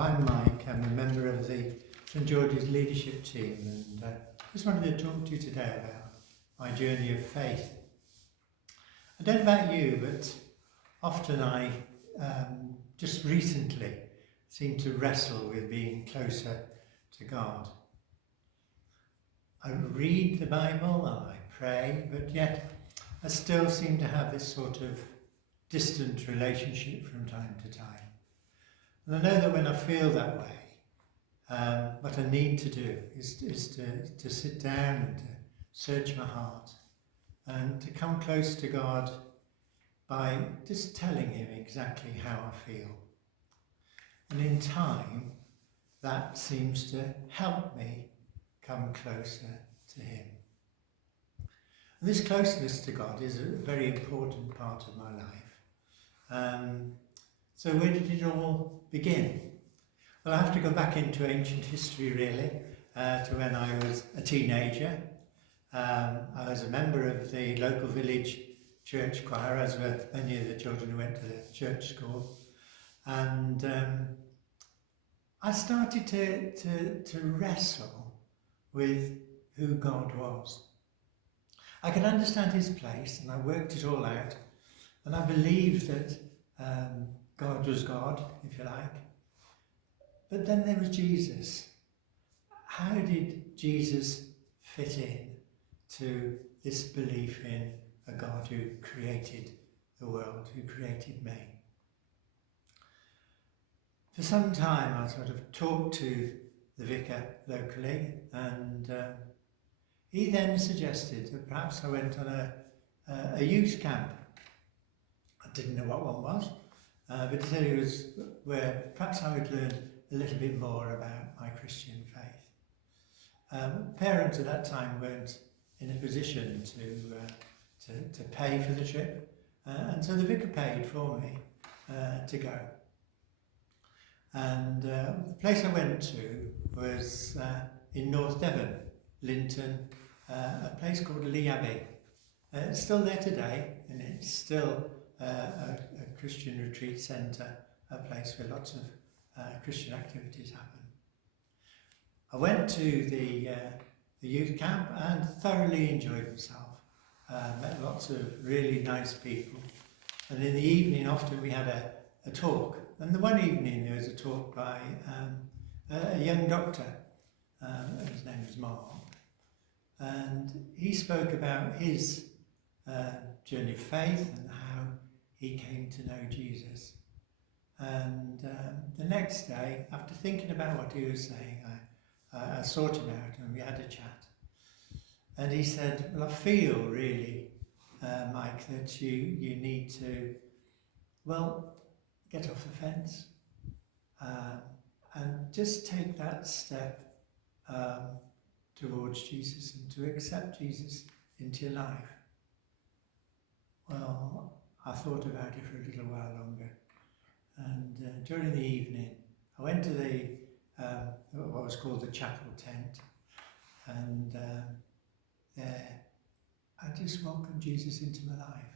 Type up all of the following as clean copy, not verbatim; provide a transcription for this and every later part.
I'm Mike. I'm a member of the St George's leadership team, and just wanted to talk to you today about my journey of faith. I don't know about you, but often I just recently seem to wrestle with being closer to God. I read the Bible and I pray, but yet I still seem to have this sort of distant relationship from time to time. And I know that when I feel that way, what I need to do is to sit down and to search my heart and to come close to God by just telling him exactly how I feel. And in time, that seems to help me come closer to him. And this closeness to God is a very important part of my life. So where did it all begin? Well, I have to go back into ancient history really, to when I was a teenager. I was a member of the local village church choir, as were many of the children who went to the church school. And I started to wrestle with who God was. I could understand his place, and I worked it all out, and I believed that God was God, if you like. But then there was Jesus. How did Jesus fit in to this belief in a God who created the world, who created me? For some time I sort of talked to the vicar locally, and he then suggested that perhaps I went on a youth camp. I didn't know what one was, but he said it was where perhaps I would learn a little bit more about my Christian faith. Parents at that time weren't in a position to pay for the trip, and so the vicar paid for me to go. And the place I went to was in North Devon, Linton, a place called Lee Abbey. It's still there today, and it's still a Christian retreat centre, a place where lots of Christian activities happen. I went to the youth camp and thoroughly enjoyed myself. Met lots of really nice people, and in the evening often we had a talk. And the one evening there was a talk by a young doctor, his name was Mark, and he spoke about his journey of faith and how he came to know Jesus. And the next day, after thinking about what he was saying, I sought him out and we had a chat. And he said, well, I feel really, Mike, that you need to, well, get off the fence and just take that step towards Jesus and to accept Jesus into your life. Well, I thought about it for a little while longer, and during the evening I went to the what was called the chapel tent, and there I just welcomed Jesus into my life.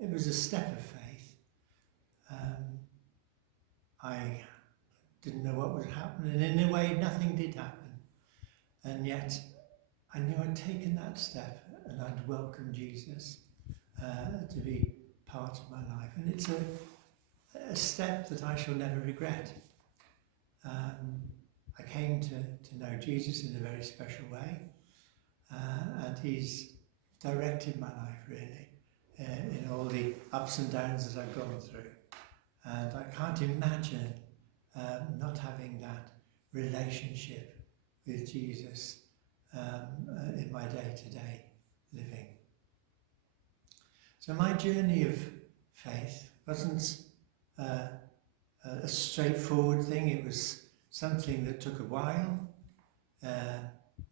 It was a step of faith. I didn't know what would happen, and in a way nothing did happen, and yet I knew I'd taken that step and I'd welcomed Jesus to be part of my life, and it's a step that I shall never regret. I came to know Jesus in a very special way, and he's directed my life really in all the ups and downs that I've gone through. And I can't imagine not having that relationship with Jesus in my day-to-day living. So my journey of faith wasn't a straightforward thing. It was something that took a while.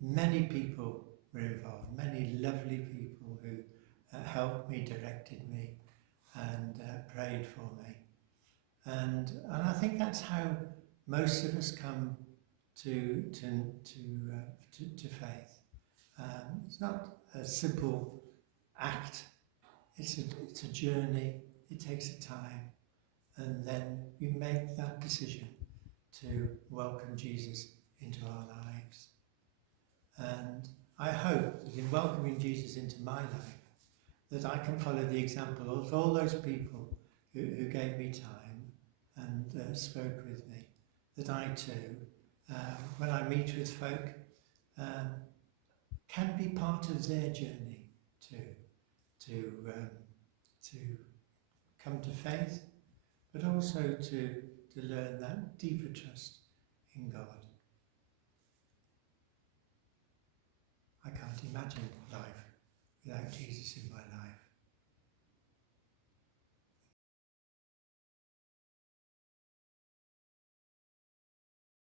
Many people were involved, many lovely people who helped me, directed me, and prayed for me. And I think that's how most of us come to faith. It's not a simple act. It's a journey. It takes a time, and then we make that decision to welcome Jesus into our lives. And I hope that in welcoming Jesus into my life, that I can follow the example of all those people who gave me time and spoke with me, that I too, when I meet with folk, can be part of their journey too, to come to faith, but also to learn that deeper trust in God. I can't imagine life without Jesus in my life.